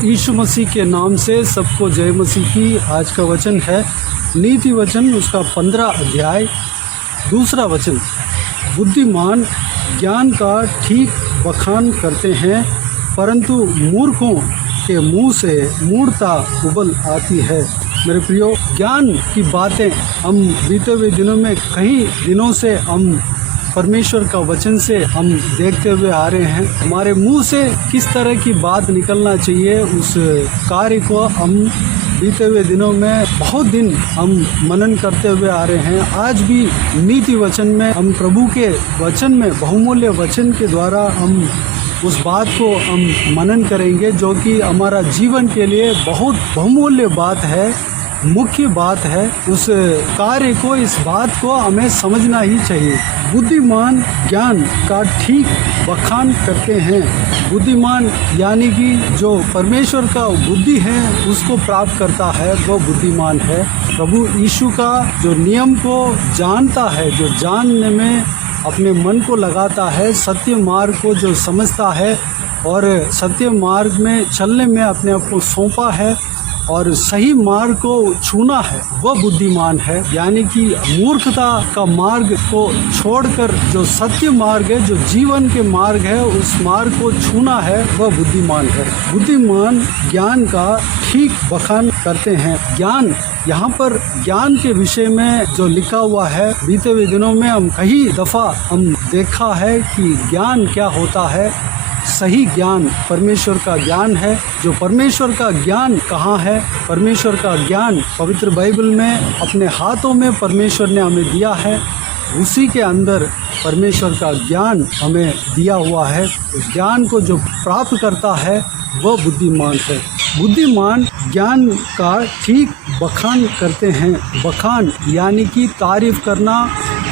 यीशु मसीह के नाम से सबको जय मसीह की। आज का वचन है नीति वचन, उसका 15 अध्याय 2 वचन। बुद्धिमान ज्ञान का ठीक बखान करते हैं, परंतु मूर्खों के मुंह से मूढ़ता उबल आती है। मेरे प्रियो, ज्ञान की बातें हम बीते हुए दिनों में कई दिनों से हम परमेश्वर का वचन से हम देखते हुए आ रहे हैं। हमारे मुंह से किस तरह की बात निकलना चाहिए, उस कार्य को हम बीते हुए दिनों में बहुत दिन हम मनन करते हुए आ रहे हैं। आज भी नीति वचन में हम प्रभु के वचन में बहुमूल्य वचन के द्वारा हम उस बात को हम मनन करेंगे, जो कि हमारा जीवन के लिए बहुत बहुमूल्य बात है, मुख्य बात है। उस कार्य को, इस बात को हमें समझना ही चाहिए। बुद्धिमान ज्ञान का ठीक बखान करते हैं। बुद्धिमान यानी कि जो परमेश्वर का बुद्धि है उसको प्राप्त करता है, वो बुद्धिमान है। प्रभु यीशु का जो नियम को जानता है, जो जानने में अपने मन को लगाता है, सत्य मार्ग को जो समझता है और सत्य मार्ग में चलने में अपने आप को सौंपा है और सही मार्ग को छूना है, वह बुद्धिमान है। यानी कि मूर्खता का मार्ग को छोड़कर जो सत्य मार्ग है, जो जीवन के मार्ग है, उस मार्ग को छूना है, वह बुद्धिमान है। बुद्धिमान ज्ञान का ठीक बखान करते हैं। ज्ञान, यहाँ पर ज्ञान के विषय में जो लिखा हुआ है, बीते हुए दिनों में हम कई दफ़ा हम देखा है कि ज्ञान क्या होता है। सही ज्ञान परमेश्वर का ज्ञान है। जो परमेश्वर का ज्ञान कहाँ है? परमेश्वर का ज्ञान पवित्र बाइबल में अपने हाथों में परमेश्वर ने हमें दिया है। उसी के अंदर परमेश्वर का ज्ञान हमें दिया हुआ है। उस ज्ञान को जो प्राप्त करता है वह बुद्धिमान है। बुद्धिमान ज्ञान का ठीक बखान करते हैं। बखान यानी कि तारीफ करना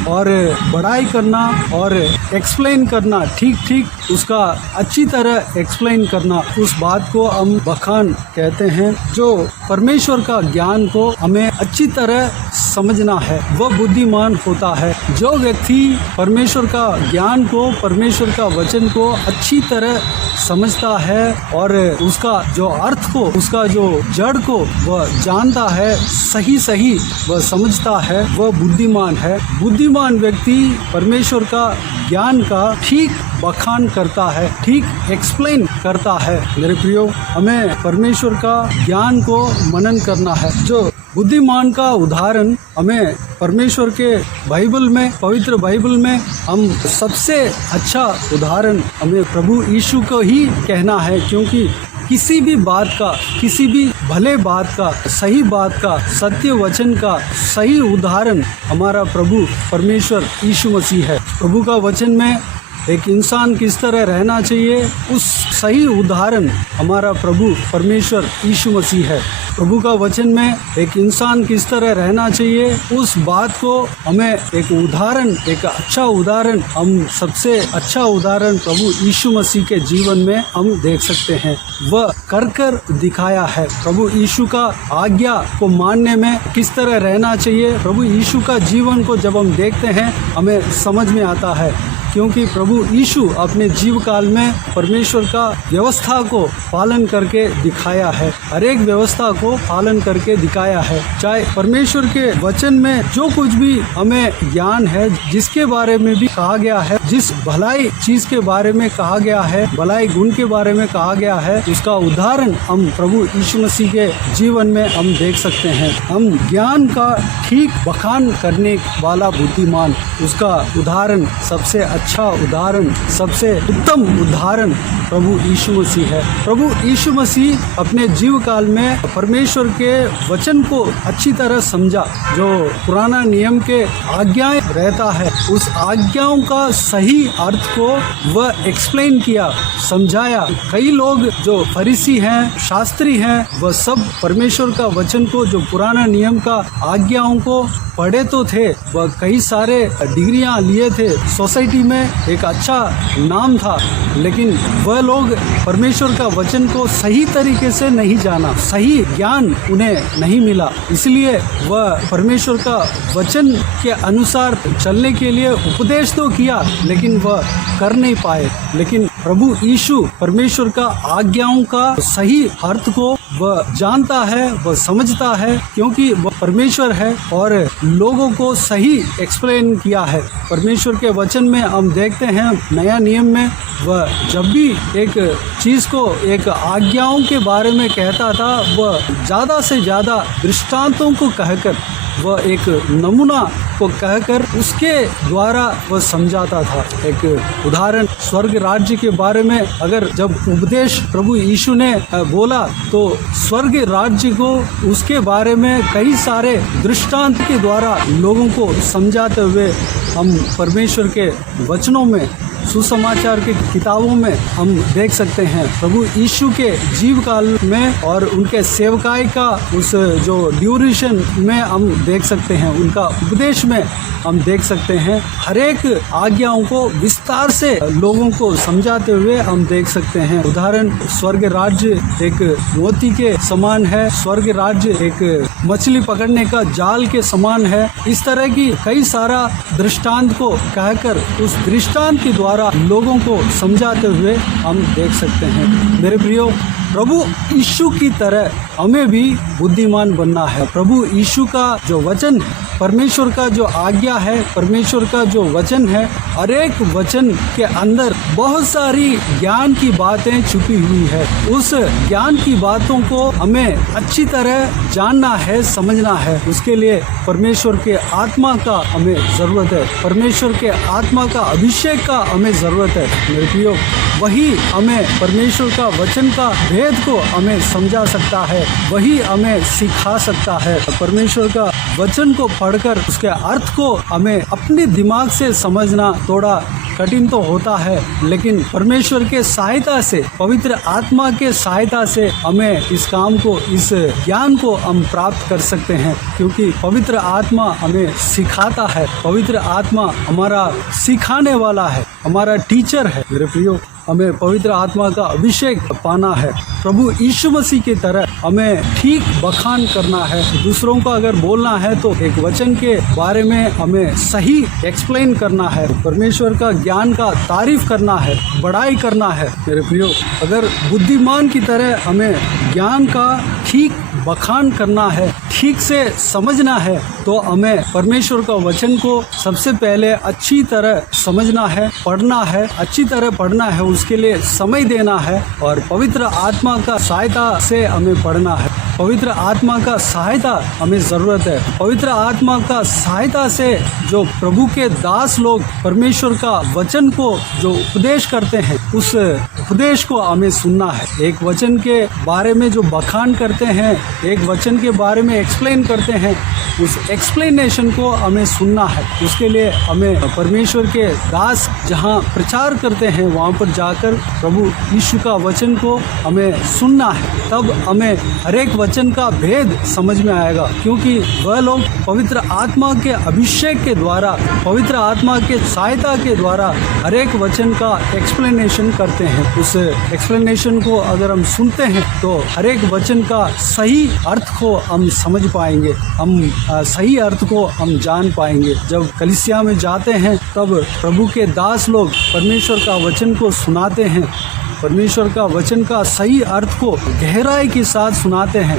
और बड़ाई करना और एक्सप्लेन करना, ठीक उसका अच्छी तरह एक्सप्लेन करना, उस बात को हम बखान कहते हैं। जो परमेश्वर का ज्ञान को हमें अच्छी तरह समझना है, वह बुद्धिमान होता है। जो व्यक्ति परमेश्वर का ज्ञान को, परमेश्वर का वचन को अच्छी तरह समझता है और उसका जो अर्थ को, उसका जो जड़ को वह जानता है, सही वह समझता है, वह बुद्धिमान है। बुद्धिमान व्यक्ति परमेश्वर का ज्ञान का ठीक बखान करता है, ठीक एक्सप्लेन करता है। मेरे प्रियो, हमें परमेश्वर का ज्ञान को मनन करना है। जो बुद्धिमान का उदाहरण हमें परमेश्वर के बाइबल में, पवित्र बाइबल में हम सबसे अच्छा उदाहरण हमें प्रभु यीशु को ही कहना है, क्योंकि किसी भी बात का, किसी भी भले बात का, सही बात का, सत्य वचन का सही उदाहरण हमारा प्रभु परमेश्वर यीशु मसीह है। प्रभु का वचन में एक इंसान किस तरह रहना चाहिए, उस सही उदाहरण हमारा प्रभु परमेश्वर यीशु मसीह है। प्रभु का वचन में एक इंसान किस तरह रहना चाहिए, उस बात को हमें एक उदाहरण, एक अच्छा उदाहरण, हम सबसे अच्छा उदाहरण प्रभु यीशु मसीह के जीवन में हम देख सकते हैं। वह कर दिखाया है। प्रभु यीशु का आज्ञा को मानने में किस तरह रहना चाहिए, प्रभु यीशु का जीवन को जब हम देखते हैं हमें समझ में आता है, क्योंकि प्रभु यीशु अपने जीव काल में परमेश्वर का व्यवस्था को पालन करके दिखाया है। हर एक व्यवस्था को पालन करके दिखाया है। चाहे परमेश्वर के वचन में जो कुछ भी हमें ज्ञान है, जिसके बारे में भी कहा गया है, जिस भलाई चीज के बारे में कहा गया है, भलाई गुण के बारे में कहा गया है, उसका उदाहरण हम प्रभु यीशु मसीह के जीवन में हम देख सकते हैं। हम ज्ञान का ठीक बखान करने वाला बुद्धिमान, उसका उदाहरण, सबसे अच्छा उदाहरण, सबसे उत्तम उदाहरण प्रभु यीशु मसीह है। प्रभु यीशु मसीह अपने जीव काल में परमेश्वर के वचन को अच्छी तरह समझा। जो पुराना नियम के आज्ञाएं रहता है, उस आज्ञाओं का सही अर्थ को वह एक्सप्लेन किया, समझाया। कई लोग जो फरीसी हैं, शास्त्री हैं, वह सब परमेश्वर का वचन को, जो पुराना नियम का आज्ञाओं को पढ़े तो थे, वह कई सारे डिग्रियां लिए थे, सोसाइटी में एक अच्छा नाम था, लेकिन वह लोग परमेश्वर का वचन को सही तरीके से नहीं जाना, सही ज्ञान उन्हें नहीं मिला। इसलिए वह परमेश्वर का वचन के अनुसार चलने के लिए उपदेश तो किया, लेकिन वह कर नहीं पाए। लेकिन प्रभु यीशु परमेश्वर का आज्ञाओं का सही अर्थ को वह जानता है, वह समझता है, क्योंकि वह परमेश्वर है और लोगों को सही एक्सप्लेन किया है। परमेश्वर के वचन में हम देखते हैं नया नियम में वह जब भी एक चीज़ को एक आज्ञाओं के बारे में कहता था, वह ज़्यादा से ज़्यादा दृष्टांतों को कहकर, वह एक नमूना को कहकर उसके द्वारा वह समझाता था। एक उदाहरण स्वर्ग राज्य के बारे में अगर जब उपदेश प्रभु यीशु ने बोला तो स्वर्ग राज्य को उसके बारे में कई सारे दृष्टांत के द्वारा लोगों को समझाते हुए हम परमेश्वर के वचनों में, सुसमाचार की किताबों में हम देख सकते हैं। प्रभु यीशु के जीव काल में और उनके सेवकाई का उस जो ड्यूरेशन में हम देख सकते हैं, उनका उपदेश में हम देख सकते हैं। हर एक आज्ञाओं को विस्तार से लोगों को समझाते हुए हम देख सकते हैं। उदाहरण स्वर्ग राज्य एक मोती के समान है, स्वर्ग राज्य एक मछली पकड़ने का जाल के समान है। इस तरह की कई सारा दृष्टांत को कहकर उस दृष्टांत के द्वारा लोगों को समझाते हुए हम देख सकते हैं। मेरे प्रियो, प्रभु यीशु की तरह हमें भी बुद्धिमान बनना है। प्रभु यीशु का जो वचन, परमेश्वर का जो आज्ञा है, परमेश्वर का जो वचन है, हर एक वचन के अंदर बहुत सारी ज्ञान की बातें छुपी हुई है। उस ज्ञान की बातों को हमें अच्छी तरह जानना है, समझना है। उसके लिए परमेश्वर के आत्मा का हमें ज़रूरत है, परमेश्वर के आत्मा का अभिषेक का हमें ज़रूरत है। मेरे प्रियो, वही हमें परमेश्वर का वचन का भेद को हमें समझा सकता है, वही हमें सिखा सकता है। परमेश्वर का वचन को पढ़कर उसके अर्थ को हमें अपने दिमाग से समझना थोड़ा कठिन तो होता है, लेकिन परमेश्वर के सहायता से, पवित्र आत्मा के सहायता से हमें इस काम को, इस ज्ञान को हम प्राप्त कर सकते हैं, क्योंकि पवित्र आत्मा हमें सिखाता है। पवित्र आत्मा हमारा सिखाने वाला है, हमारा टीचर है। मेरे प्रियो, हमें पवित्र आत्मा का अभिषेक पाना है। प्रभु यीशु मसीह की तरह हमें ठीक बखान करना है। दूसरों को अगर बोलना है तो एक वचन के बारे में हमें सही एक्सप्लेन करना है, परमेश्वर का ज्ञान का तारीफ करना है, बड़ाई करना है। मेरे प्रियो, अगर बुद्धिमान की तरह हमें ज्ञान का ठीक बखान करना है, ठीक से समझना है, तो हमें परमेश्वर का वचन को सबसे पहले अच्छी तरह समझना है, पढ़ना है, अच्छी तरह पढ़ना है, उसके लिए समय देना है और पवित्र आत्मा का सहायता से हमें पढ़ना है। पवित्र आत्मा का सहायता हमें ज़रूरत है। पवित्र आत्मा का सहायता से जो प्रभु के दास लोग परमेश्वर का वचन को जो उपदेश करते हैं, उस उपदेश को हमें सुनना है। एक वचन के बारे में जो बखान करते हैं, एक वचन के बारे में एक्सप्लेन करते हैं, उस एक्सप्लेनेशन को हमें सुनना है। उसके लिए हमें परमेश्वर के दास जहाँ प्रचार करते हैं वहाँ पर जाकर प्रभु यीशु का वचन को हमें सुनना है। तब हमें हर एक वचन का भेद समझ में आएगा, क्योंकि वह लोग पवित्र आत्मा के अभिषेक के द्वारा, पवित्र आत्मा के सहायता के द्वारा हर एक वचन का एक्सप्लेनेशन करते हैं। उस एक्सप्लेनेशन को अगर हम सुनते हैं तो हर एक वचन का सही अर्थ को हम समझ पाएंगे, हम सही अर्थ को हम जान पाएंगे। जब कलीसिया में जाते हैं तब प्रभु के दास लोग परमेश्वर का वचन को सुनाते हैं, परमेश्वर का वचन का सही अर्थ को गहराई के साथ सुनाते हैं।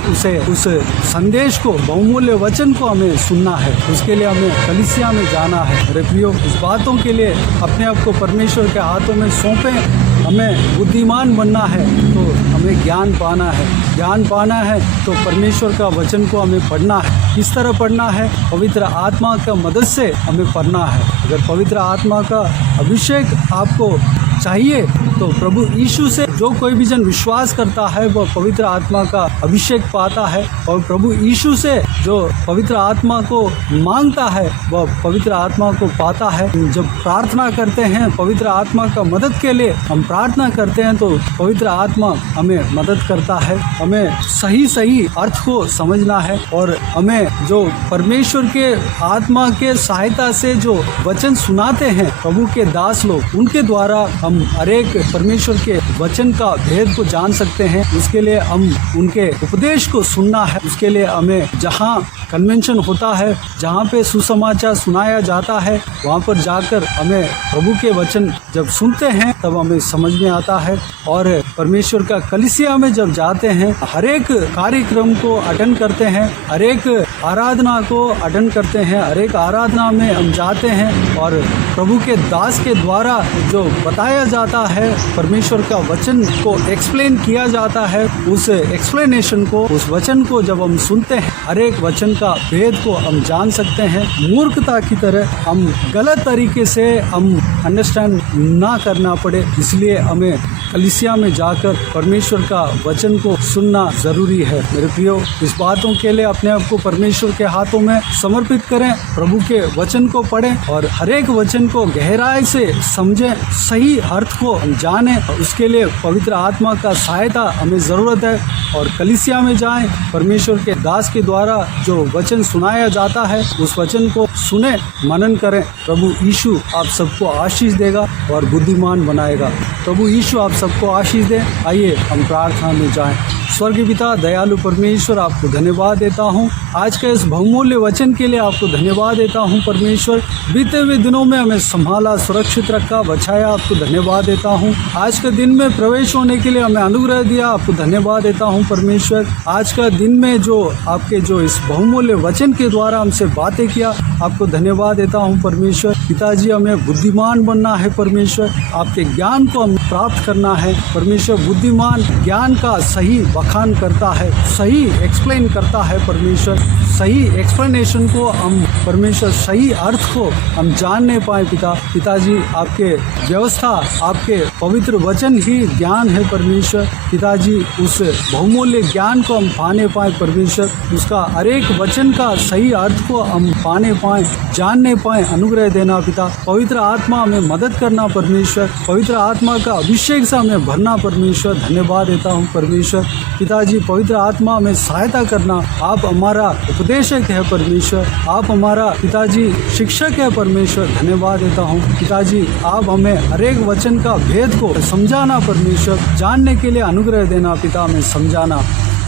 उस संदेश को, बहुमूल्य वचन को हमें सुनना है। उसके लिए हमें कलीसिया में जाना है। मेरे प्रियो, इस बातों के लिए अपने आप को परमेश्वर के हाथों में सौंपें। हमें बुद्धिमान बनना है तो हमें ज्ञान पाना है, ज्ञान पाना है तो परमेश्वर का वचन को हमें पढ़ना है। किस तरह पढ़ना है? पवित्र आत्मा का मदद से हमें पढ़ना है। अगर पवित्र आत्मा का अभिषेक आपको चाहिए तो प्रभु यीशु से जो कोई भी जन विश्वास करता है वह पवित्र आत्मा का अभिषेक पाता है, और प्रभु यीशु से जो पवित्र आत्मा को मांगता है वह पवित्र आत्मा को पाता है। जब प्रार्थना करते हैं पवित्र आत्मा का मदद के लिए हम प्रार्थना करते हैं तो पवित्र आत्मा हमें मदद करता है। हमें सही अर्थ को समझना है और हमें जो परमेश्वर के आत्मा के सहायता से जो वचन सुनाते हैं प्रभु के दास लोग, उनके द्वारा हम हर एक परमेश्वर के वचन का भेद को जान सकते हैं, उसके लिए हम उनके उपदेश को सुनना है। उसके लिए हमें जहाँ कन्वेंशन होता है, जहाँ पे सुसमाचार सुनाया जाता है, वहाँ पर जाकर हमें प्रभु के वचन जब सुनते हैं तब हमें समझ में आता है। और परमेश्वर का कलीसिया में जब जाते हैं, हर एक कार्यक्रम को अटेंड करते हैं, हर एक आराधना को अटेंड करते हैं, हर एक आराधना में हम जाते हैं और प्रभु के दास के द्वारा जो बताया जाता है, परमेश्वर का वचन को एक्सप्लेन किया जाता है, उस एक्सप्लेनेशन को, उस वचन को जब हम सुनते हैं, हर एक वचन का भेद को हम जान सकते हैं। मूर्खता की तरह हम गलत तरीके से हम अंडरस्टैंड ना करना पड़े, इसलिए हमें कलीसिया में जाकर परमेश्वर का वचन को सुनना जरूरी है। मेरे प्रियो, इस बातों के लिए अपने आप को परमेश्वर के हाथों में समर्पित करें, प्रभु के वचन को पढ़ें और हर एक वचन को गहराई से समझें, सही अर्थ को जानें। उसके लिए पवित्र आत्मा का सहायता हमें ज़रूरत है और कलीसिया में जाएं, परमेश्वर के दास के द्वारा जो वचन सुनाया जाता है उस वचन को सुने, मनन करें। प्रभु यीशु आप सबको आशीष देगा और बुद्धिमान बनाएगा। प्रभु यीशु आप सबको आशीष दे। आइए हम प्रार्थना में जाएं। स्वर्गीय पिता, दयालु परमेश्वर, आपको धन्यवाद देता हूँ आज के इस बहुमूल्य वचन के लिए। आपको धन्यवाद देता हूँ परमेश्वर, बीते हुए दिनों में हमें संभाला, सुरक्षित रखा, बचाया। आपको धन्यवाद देता हूँ आज के दिन में प्रवेश होने के लिए हमें अनुग्रह दिया। आपको धन्यवाद देता हूँ परमेश्वर, आज का दिन में जो आपके जो इस बहुमूल्य वचन के द्वारा हमसे बातें किया, आपको धन्यवाद देता हूँ परमेश्वर। पिताजी, हमें बुद्धिमान बनना है परमेश्वर, आपके ज्ञान को हम प्राप्त करना है परमेश्वर। बुद्धिमान ज्ञान का सही बखान करता है, सही एक्सप्लेन करता है परमेश्वर। सही एक्सप्लेनेशन को हम परमेश्वर, सही अर्थ को हम जानने पाए पिताजी। आपके व्यवस्था, आपके पवित्र वचन ही ज्ञान है परमेश्वर। पिताजी, उस बहुमूल्य ज्ञान को हम पाने पाए परमेश्वर, उसका हर एक वचन का सही अर्थ को हम पाने पाए, जानने पाए, अनुग्रह देना पिता। पवित्र आत्मा हमें मदद करना परमेश्वर, पवित्र आत्मा का अभिषेक से हमें भरना परमेश्वर। धन्यवाद देता हूँ परमेश्वर। पिताजी, पवित्र आत्मा हमें सहायता करना। आप हमारा उपदेशक है परमेश्वर, आप हमारा पिताजी शिक्षक है परमेश्वर। धन्यवाद देता हूँ पिताजी, आप हमें हर एक वचन का भेद को समझाना परमेश्वर, जानने के लिए अनुग्रह देना पिता, हमें समझाना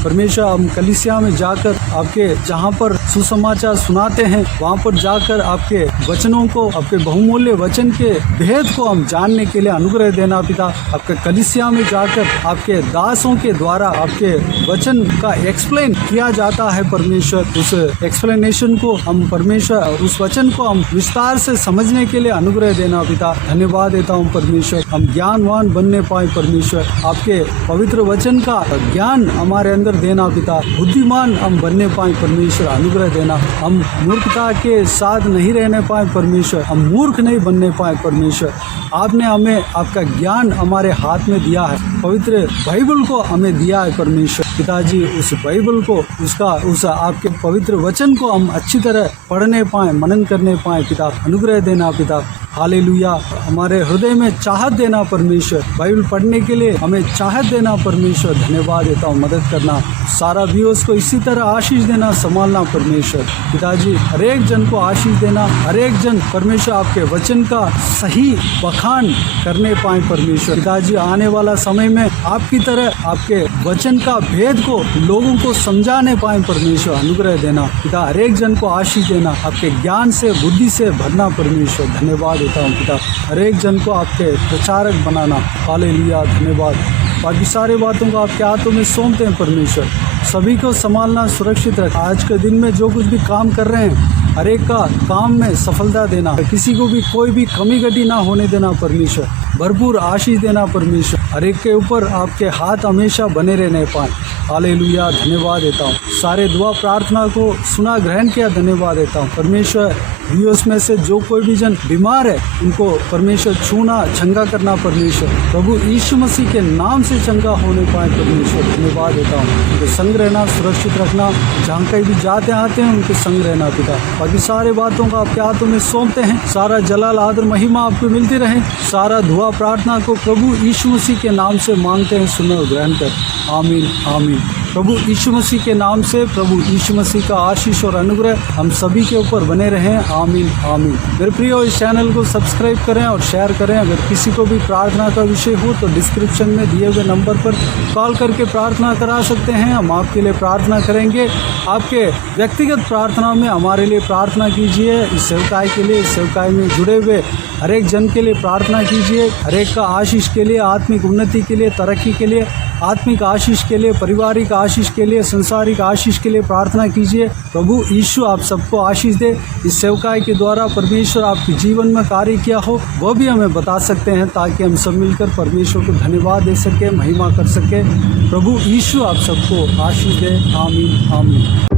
परमेश्वर। हम कलीसिया में जाकर आपके जहाँ पर सुसमाचार सुनाते हैं, वहाँ पर जाकर आपके वचनों को, आपके बहुमूल्य वचन के भेद को हम जानने के लिए अनुग्रह देना पिता। आपके कलीसिया में जाकर आपके दासों के द्वारा आपके वचन का एक्सप्लेन किया जाता है परमेश्वर, उस एक्सप्लेनेशन को हम परमेश्वर, उस वचन को हम विस्तार से समझने के लिए अनुग्रह देना पिता। धन्यवाद देता हूँ परमेश्वर, हम ज्ञानवान बनने पाए परमेश्वर। आपके पवित्र वचन का ज्ञान हमारे अंदर देना पिता, बुद्धिमान हम बनने पाए परमेश्वर, अनुग्रह देना। हम मूर्खता के साथ नहीं रहने पाए परमेश्वर, हम मूर्ख नहीं बनने पाए परमेश्वर। आपने हमें आपका ज्ञान हमारे हाथ में दिया है, पवित्र बाइबल को हमें दिया है परमेश्वर। पिताजी, उस बाइबल को, उस आपके पवित्र वचन को हम अच्छी तरह पढ़ने पाए, मनन करने पाए पिता, अनुग्रह देना पिता। हालेलुया। हमारे हृदय में चाहत देना परमेश्वर, बाइबल पढ़ने के लिए हमें चाहत देना परमेश्वर। धन्यवाद देता हूँ, मदद करना। सारा व्यूअर्स को इसी तरह आशीष देना, संभालना परमेश्वर। पिताजी, हर एक जन को आशीष देना, हर एक जन परमेश्वर आपके वचन का सही बखान करने पाए परमेश्वर। पिताजी, आने वाला समय में आपकी तरह आपके वचन का भेद को लोगों को समझाने पाए परमेश्वर, अनुग्रह देना पिता। हर एक जन को आशीष देना, आपके ज्ञान से, बुद्धि से भरना परमेश्वर। धन्यवाद देता हूँ पिता, हर एक जन को आपके प्रचारक बनाना। हालेलुया, धन्यवाद। बाकी सारे बातों को आपके हाथों में सौंपते हैं परमेश्वर। सभी को संभालना, सुरक्षित रखना। आज के दिन में जो कुछ भी काम कर रहे हैं, हर एक का काम में सफलता देना, किसी को भी कोई भी कमी घटी ना होने देना परमेश्वर। भरपूर आशीष देना परमेश्वर। हर एक के ऊपर आपके हाथ हमेशा बने रहने पाए। हालेलुया, धन्यवाद देता हूँ। सारे दुआ प्रार्थना को सुना, ग्रहण किया, धन्यवाद देता हूँ परमेश्वर। व्यूअर्स में से जो कोई भी जन बीमार है, उनको परमेश्वर छूना, चंगा करना परमेश्वर। प्रभु यीशु मसीह के नाम से चंगा होने पाए परमेश्वर। धन्यवाद देता हूँ। उनके संग रहना, सुरक्षित रखना, जहाँ कहीं भी जाते आते हैं उनके संग रहना पिता। बाकी सारे बातों का आपके हाथों में सौंपते हैं। सारा जलाल, आदर, महिमा आपको मिलती रहे। सारा दुआ प्रार्थना को प्रभु यीशु मसीह के नाम से मांगते हैं, सुनो, ग्रहण कर। आमीन, आमीन। प्रभु यीशु मसीह के नाम से प्रभु यीशु मसीह का आशीष और अनुग्रह हम सभी के ऊपर बने रहें। आमीन आमीन। मेरे प्रियो, इस चैनल को सब्सक्राइब करें और शेयर करें। अगर किसी को भी प्रार्थना का विषय हो तो डिस्क्रिप्शन में दिए हुए नंबर पर कॉल करके प्रार्थना करा सकते हैं। हम आपके लिए प्रार्थना करेंगे। आपके व्यक्तिगत प्रार्थना में हमारे लिए प्रार्थना कीजिए। इस सेवकाई के लिए, इस सेवकाई में जुड़े हुए हर एक जन के लिए प्रार्थना कीजिए। हर एक का आशीष के लिए, आत्मिक उन्नति के लिए, तरक्की के लिए, आत्मिक आशीष के लिए, पारिवारिक आशीष के लिए, संसारिक आशीष के लिए प्रार्थना कीजिए। प्रभु यीशु आप सबको आशीष दे। इस सेवकाई के द्वारा परमेश्वर आपके जीवन में कार्य किया हो वो भी हमें बता सकते हैं, ताकि हम सब मिलकर परमेश्वर को धन्यवाद दे सके, महिमा कर सके। प्रभु यीशु आप सबको आशीष दे। आमीन आमीन।